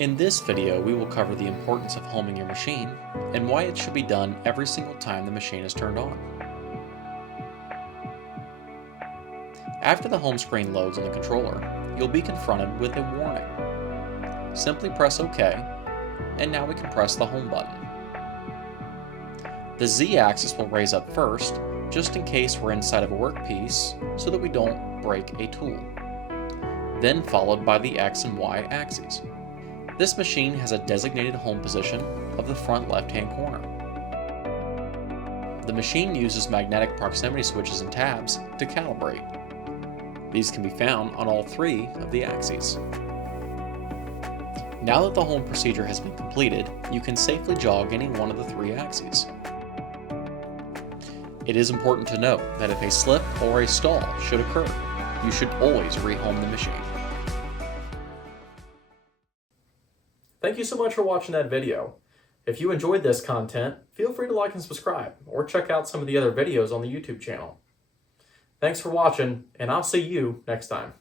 In this video, we will cover the importance of homing your machine and why it should be done every single time the machine is turned on. After the home screen loads on the controller, you'll be confronted with a warning. Simply press OK, and now we can press the home button. The Z-axis will raise up first, just in case we're inside of a workpiece, so that we don't break a tool. Then followed by the X and Y axes. This machine has a designated home position of the front left-hand corner. The machine uses magnetic proximity switches and tabs to calibrate. These can be found on all three of the axes. Now that the home procedure has been completed, you can safely jog any one of the three axes. It is important to note that if a slip or a stall should occur, you should always rehome the machine. Thank you so much for watching that video. If you enjoyed this content, feel free to like and subscribe, or check out some of the other videos on the YouTube channel. Thanks for watching, and I'll see you next time.